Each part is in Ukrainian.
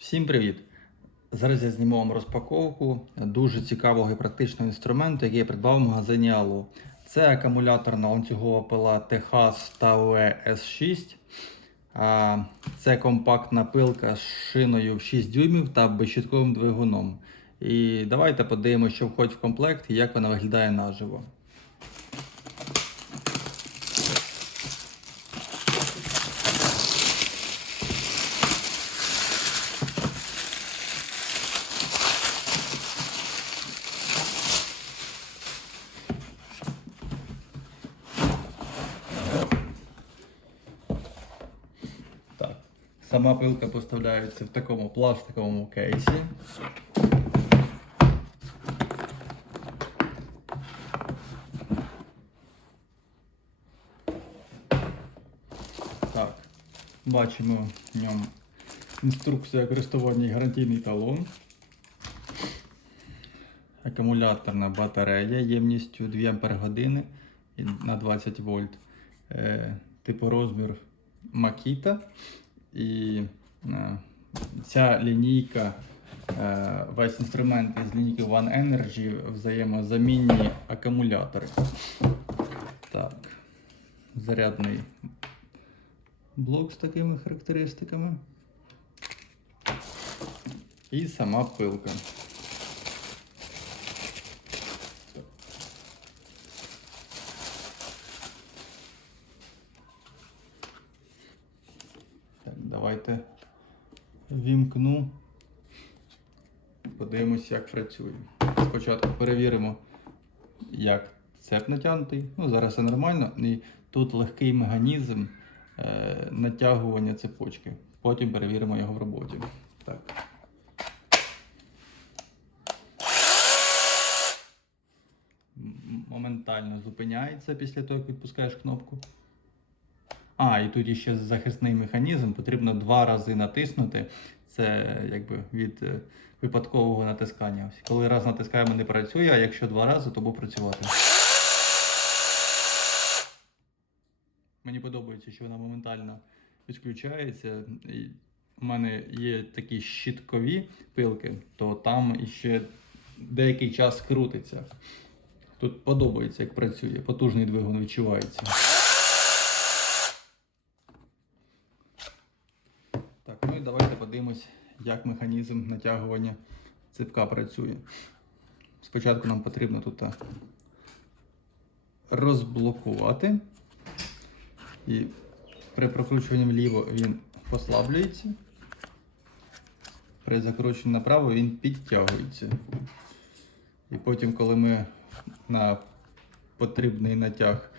Всім привіт! Зараз я зніму вам розпаковку дуже цікавого і практичного інструменту, який я придбав в магазині Allo. Це акумуляторна ланцюгова пила Техас Taue S6. А, Це компактна пилка з шиною в 6 дюймів та безщитковим двигуном. І давайте подивимося, що входить в комплект і як вона виглядає наживо. Так. Сама пилка поставляється в такому пластиковому кейсі. Так. Бачимо в ньому інструкція користування і гарантійний талон. Акумуляторна батарея ємністю 2 Ах на 20 вольт. Е, типу розмір Makita. І е, ця лінійка, е, весь інструмент із лінійки One Energy взаємозамінні акумулятори. Так, зарядний блок з такими характеристиками. І сама пилка. Так, давайте вімкну. Подивимось, як працює. Спочатку перевіримо, як цеп натягнутий. Ну, зараз все нормально. І тут легкий механізм е, натягування цепочки. Потім перевіримо його в роботі. Так. Моментально зупиняється після того, як відпускаєш кнопку. А, і тут ще захисний механізм. Потрібно два рази натиснути. Це якби від е, випадкового натискання. Коли раз натискаємо, не працює, а якщо два рази, то буде працювати. Мені подобається, що вона моментально відключається. У мене є такі щиткові пилки, то там іще деякий час крутиться. Тут подобається, як працює. Потужний двигун відчувається. Так, ну і давайте подивимось, як механізм натягування ципка працює. Спочатку нам потрібно тут розблокувати. І при прокручуванні вліво він послаблюється. При закручуванні направо він підтягується. І потім, коли ми на потрібний натяг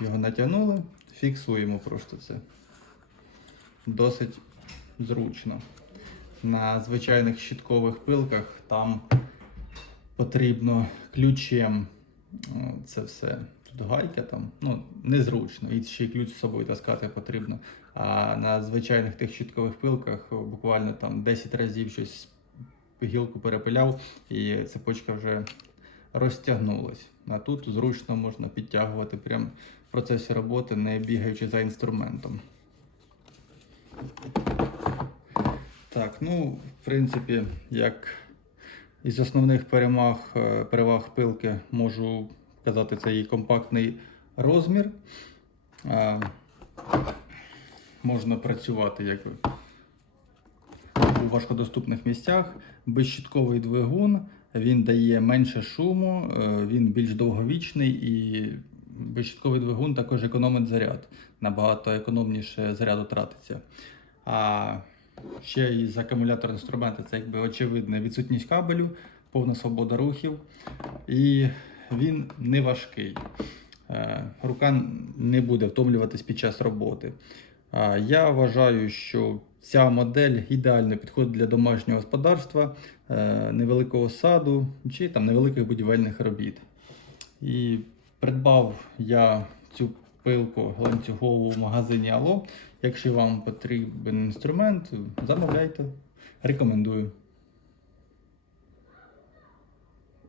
його натягнули, фіксуємо просто це досить зручно. На звичайних щиткових пилках там потрібно ключем е, це все. Тут гайка там, ну, незручно, і ще й ключ з собою таскати потрібно. А на звичайних тих щиткових пилках буквально там 10 разів щось гілку перепиляв, і цепочка вже розтягнулась. А тут зручно можна підтягувати прямо в процесі роботи, не бігаючи за інструментом. Так, ну, в принципі, як із основних перемаг, е, переваг пилки можу казати, це її компактний розмір. Е, Можна працювати як у важкодоступних місцях. Безщитковий двигун, він дає менше шуму, е, він більш довговічний і безщитковий двигун також економить заряд. Набагато економніше заряду тратиться. А ще із акумулятор інструменту це якби очевидна відсутність кабелю, повна свобода рухів. І він не важкий. Е, Рука не буде втомлюватись під час роботи. Я вважаю, що ця модель ідеально підходить для домашнього господарства, е, невеликого саду чи там невеликих будівельних робіт. І придбав я цю пилку ланцюгову в магазині Ало. Якщо вам потрібен інструмент, замовляйте. Рекомендую.